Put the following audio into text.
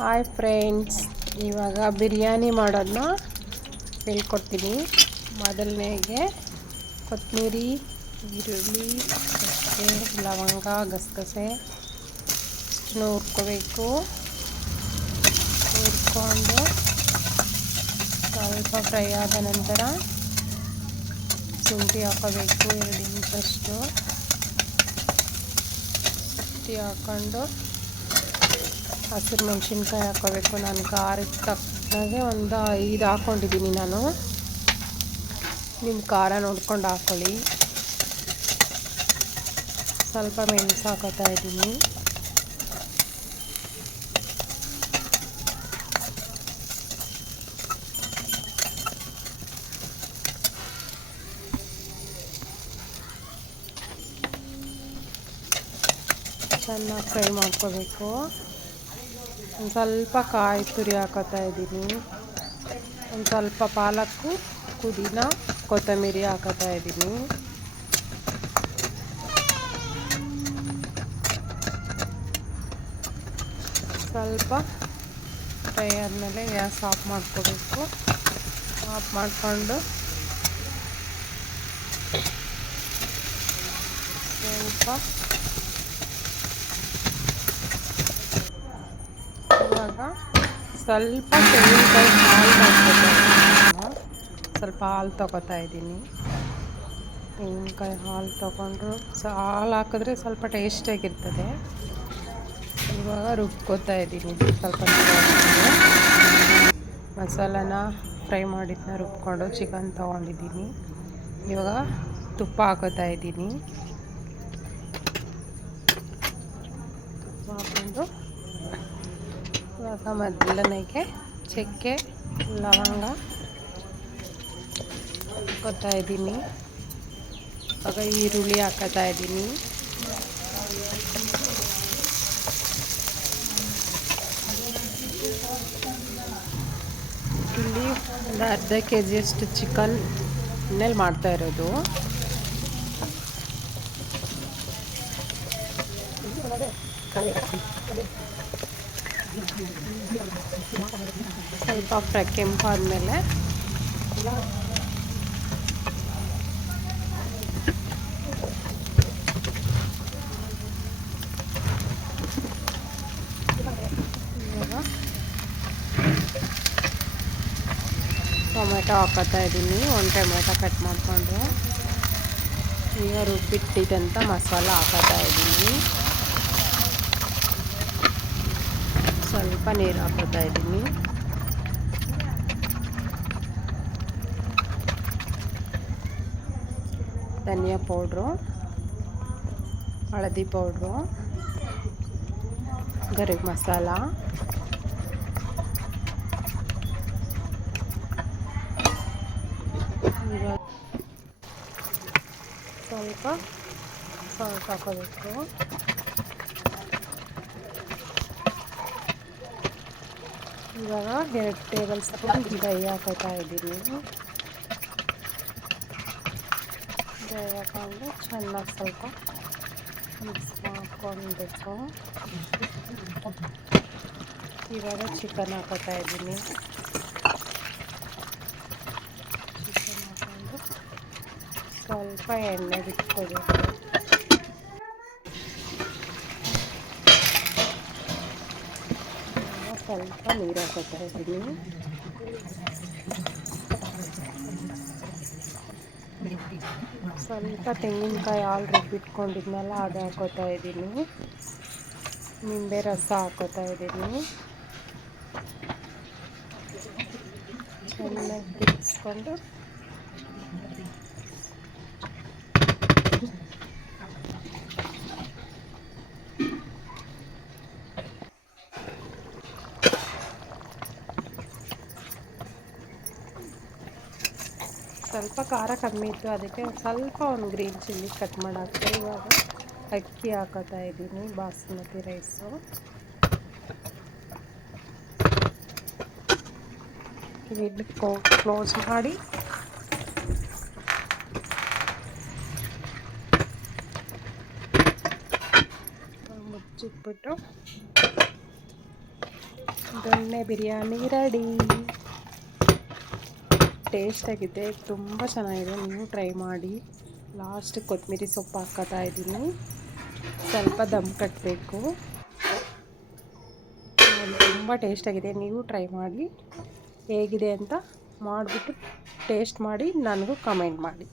Hi friends, ಇವಾಗ ಬಿರಿಯಾನಿ ಮಾಡೋದನ್ನ ಹೇಳ್ಕೊಡ್ತೀನಿ. ಮೊದಲನೇಗೆ ಕೊತ್ತಂಬರಿ, ಈರುಳ್ಳಿ, ಚಕ್ಕೆ, ಲವಂಗ, ಗಸಗಸೆ ಇಷ್ಟನ್ನು ಹುರ್ಕೋಬೇಕು. ಹುರ್ಕೊಂಡು ಸ್ವಲ್ಪ ಫ್ರೈ ಆದ ನಂತರ ಶುಂಠಿ ಹಾಕೋಬೇಕು. 2 ಇಂಚಷ್ಟು ಶುಂಠಿ ಹಾಕ್ಕೊಂಡು ಹಸಿರು ಮೆಣಸಿನ್ಕಾಯಿ ಹಾಕೋಬೇಕು. ನಾನು ಖಾರಕ್ಕೆ ತಕ್ಕನಾಗೆ ಒಂದು 5 ಹಾಕ್ಕೊಂಡಿದ್ದೀನಿ ನಾನು. ನಿಮ್ಮ ಖಾರ ನೋಡ್ಕೊಂಡು ಹಾಕ್ಕೊಳ್ಳಿ. ಸ್ವಲ್ಪ ಮೆಣಸು ಹಾಕೋತಾ ಇದ್ದೀನಿ. ಚೆನ್ನಾಗಿ ಫ್ರೈ ಮಾಡ್ಕೋಬೇಕು. ಒಂದು ಸ್ವಲ್ಪ ಕಾಯಿ ತುರಿ ಹಾಕೋತಾ ಇದ್ದೀನಿ. ಒಂದು ಸ್ವಲ್ಪ ಪಾಲಕ್ಕು, ಪುದೀನ, ಕೊತ್ತಂಬರಿ ಹಾಕೋತಾ ಇದ್ದೀನಿ. ಸ್ವಲ್ಪ ಫ್ರೈ ಆದಮೇಲೆ ಗ್ಯಾಸ್ ಆಫ್ ಮಾಡ್ಕೋಬೇಕು. ಆಫ್ ಮಾಡಿಕೊಂಡು ಸ್ವಲ್ಪ ಇವಾಗ ಸ್ವಲ್ಪ ತೆಂಗಿನಕಾಯಿ ಹಾಲು ಸ್ವಲ್ಪ ಹಾಲು ತೊಗೋತಾ ಇದ್ದೀನಿ. ತೆಂಗಿನಕಾಯಿ ಹಾಲು ತೊಗೊಂಡ್ರು ಹಾಲು ಹಾಕಿದ್ರೆ ಸ್ವಲ್ಪ ಟೇಸ್ಟಿಯಾಗಿರ್ತದೆ. ಇವಾಗ ರುಬ್ಕೋತಾ ಇದ್ದೀನಿ. ಸ್ವಲ್ಪ ಮಸಾಲಾನ ಫ್ರೈ ಮಾಡಿದ್ದನ್ನ ರುಬ್ಕೊಂಡು ಚಿಕನ್ ತೊಗೊಂಡಿದ್ದೀನಿ. ಇವಾಗ ತುಪ್ಪ ಹಾಕೋತಾ ಇದ್ದೀನಿ. ತುಪ್ಪ ಹಾಕ್ಕೊಂಡು ಇವಾಗ ಮೊದಲನೇಗೆ ಚಕ್ಕೆ, ಲವಂಗ ಹಾಕೋತಾ ಇದ್ದೀನಿ. ಇವಾಗ ಈರುಳ್ಳಿ ಹಾಕೋತಾ ಇದ್ದೀನಿ. ಇಲ್ಲಿ ಒಂದು ಅರ್ಧ ಕೆಜಿಯಷ್ಟು ಚಿಕನ್ನಲ್ಲಿ ಮಾಡ್ತಾ ಇರೋದು. ಸ್ವಲ್ಪ ಫ್ರೈ ಕೆಂಪಾದ್ಮೇಲೆ ಇವಾಗ ಟೊಮೆಟೊ ಹಾಕೋತಾ ಇದ್ದೀನಿ. 1 ಟೊಮೆಟೊ ಕಟ್ ಮಾಡಿಕೊಂಡು ಈಗ ರುಬ್ಬಿಟ್ಟಿದ್ದಂಥ ಮಸಾಲ ಹಾಕೋತಾ ಇದ್ದೀನಿ. ಸ್ವಲ್ಪ ನೀರು ಹಾಕೋತಾ ಇದ್ದೀನಿ. ಧನಿಯಾ ಪೌಡ್ರು, ಹಳದಿ ಪೌಡ್ರು, ಗರಂ ಮಸಾಲ, ಸ್ವಲ್ಪ ಸಾಲ್ಟ್ ಹಾಕೋಬೇಕು. ಇವಾಗ 2 ಟೇಬಲ್ ಸ್ಪೂನ್ ದಹಿ ಹಾಕೋತಾ ಇದ್ದೀನಿ. ದಹಿ ಹಾಕೊಂಡು ಚೆನ್ನಾಗಿ ಸ್ವಲ್ಪ ಮಿಕ್ಸ್ ಮಾಡ್ಕೊಳ್ಬೇಕು. ಇವಾಗ ಚಿಕನ್ ಹಾಕೋತಾ ಇದ್ದೀನಿ. ಚಿಕನ್ ಹಾಕೊಂಡು ಸ್ವಲ್ಪ ಎಣ್ಣೆ ಬಿಟ್ಕೋಬೇಕು. ಸ್ವಲ್ಪ ನೀರು ಹಾಕೋತಾ ಇದ್ದೀನಿ. ಸ್ವಲ್ಪ ತೆಂಗಿನಕಾಯಿ ಹಾಲು ರುಬ್ಬಿಟ್ಕೊಂಡಿದ್ನಲ್ಲ ಅದು ಹಾಕೋತಾ ಇದ್ದೀನಿ. ನಿಂಬೆ ರಸ ಹಾಕೋತಾ ಇದ್ದೀನಿ. ಚೆನ್ನಾಗಿ ತಿರ್ಗಿಸ್ಕೊಂಡು ಸ್ವಲ್ಪ ಖಾರ ಕಮ್ಮಿ ಇತ್ತು, ಅದಕ್ಕೆ ಸ್ವಲ್ಪ ಒಂದು ಗ್ರೀನ್ ಚಿಲ್ಲಿ ಕಟ್ ಮಾಡಿ ಹಾಕ್ತೆ. ಇವಾಗ ಅಕ್ಕಿ ಹಾಕೋತಾ ಇದ್ದೀನಿ, ಬಾಸುಮತಿ ರೈಸು. ಲಿಡ್ ಕ್ಲೋಸ್ ಮಾಡಿ ಮುಚ್ಚಿಟ್ಬಿಟ್ಟು ದೊಣ್ಣೆ ಬಿರಿಯಾನಿ ರೆಡಿ. ಟೇಸ್ಟಾಗಿದೆ, ತುಂಬ ಚೆನ್ನಾಗಿದೆ. ನೀವು ಟ್ರೈ ಮಾಡಿ. ಲಾಸ್ಟ್ ಕೊತ್ತಂಬರಿ ಸೊಪ್ಪು ಹಾಕ್ಕೋತಾ ಇದ್ದೀನಿ. ಸ್ವಲ್ಪ ದಮ್ ಕಟ್ಟಬೇಕು. ತುಂಬ ಟೇಸ್ಟಾಗಿದೆ. ನೀವು ಟ್ರೈ ಮಾಡಿ. ಹೇಗಿದೆ ಅಂತ ಮಾಡಿಬಿಟ್ಟು ಟೇಸ್ಟ್ ಮಾಡಿ ನನಗೂ ಕಮೆಂಟ್ ಮಾಡಿ.